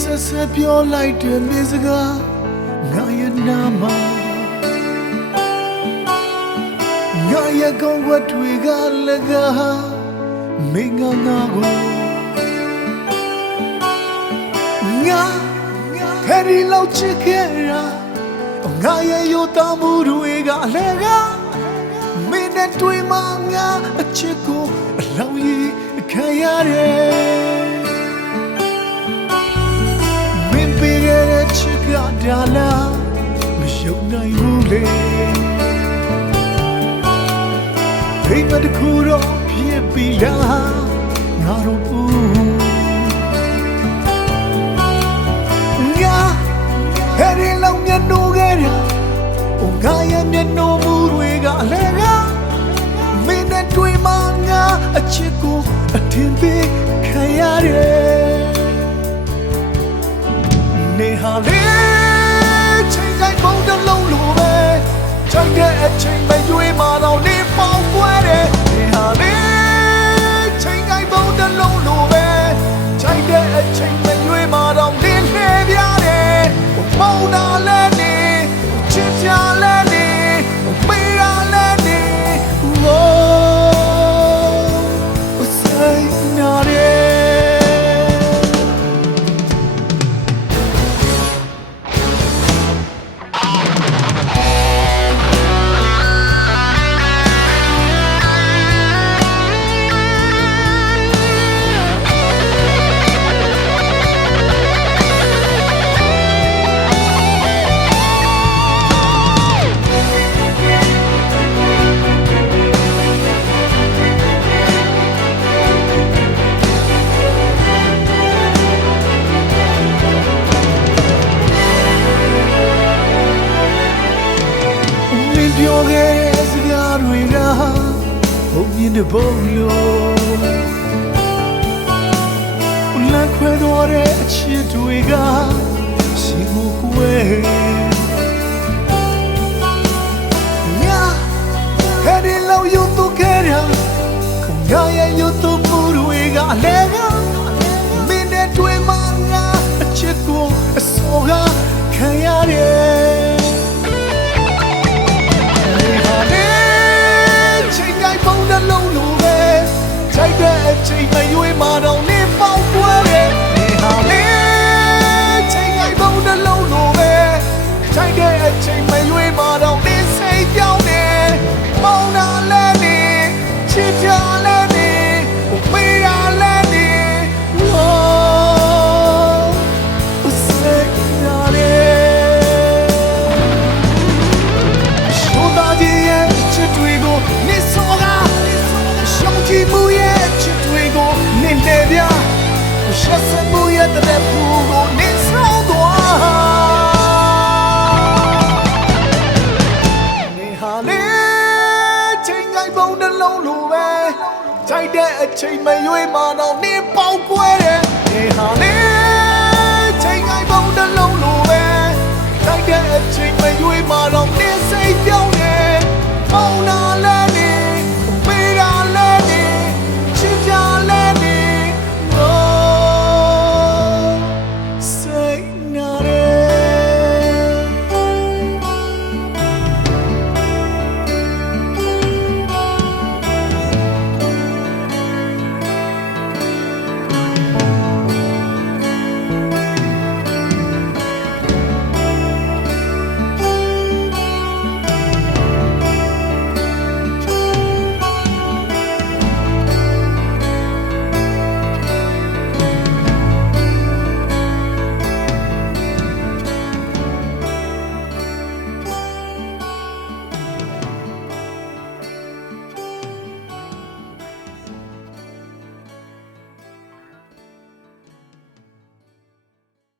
ဆက်ပြောလိုက်တဲ့မြေစကားငါရဲ့နာမငါရဲ့ကောင်းွက်တွေကလည်းကမင်းငါကိုငါဖယ်ရီလောက်ချစ်ခဲ့တာငါရဲ့ရိုးသားမှုတွေကလည်းကမင်းနဲ့တွေ့မှငါအချစ်ကိုအလောင်းကြီးခံရတယ်မင်းပေးခဲ့တဲ့ချစ်ကဒါလားမယုံနိုင်ဘူးလေအိမ်မတခုတော့ဖြစ်ပြီလားငါတို့ဘူးငါဟဲ့ဒီလောက်မျက်နှာခဲ့တာငါရဲ့မျက်နှာမူတွေကလည်းကမင်းနဲ့တွေ့မှငါအချစ်ကိုအထင်သေးခံရတယ်နေဟာလေချိန်တိုင်းပုံတလုံးလိုပဲချိန်တဲ့အချိန်မရွေးမှတော့နေပေါက်ကွဲတယ်နေဟာလေချိန်တိုင်းပုံတလုံးလိုပဲချိန်တဲ့အချိန်မရွေးမှတော့နေလှည့်ပြတယ်ပုံနာလဲနေချစ်ကြလဲနေမေးရလဲနေဝိုးဆိုင်နာရဲပြောခဲ့တဲ့စကားတွေကဘုံမြင်တဲ့ဘုံလို့လမ်းခွဲသွားတဲ့အချစ်တွေကရှိမှုကွယ်ညာဟဲ့ဒီလောက်ယူသူခဲ့တာငါရဲ့ယူသူမှုတွေကလည်းကမင်းနဲ့တွေ့မှငါအချစ်ကိုအစောကခံရတယ်ချိန်မရွေးမှတော့နေပေါက်ကွဲတယ်နေဟာလေချိန်တိုင်းပုံတလုံးလိုပဲချိန်တဲ့အချိန်မရွေးမှတော့နေစိတ်ပြောင်းနေမောင်းတာလဲနေချစ်ကြလဲနေမေးရလဲနေဝိုးစိတ်နာရဲရှုံးသားကြီးရဲ့ချစ်တွေကိုနေစောကရှုံးကြည့်မှုရဲ့နေလေပြရှက်စမှုရဲ့တဲ့ဖူကိုနေဆောင်သွားနေဟာလေချိန်တိုင်းပုံနှလုံးလိုပဲချိန်တဲ့အချိန်မရွေးမှတော့နေ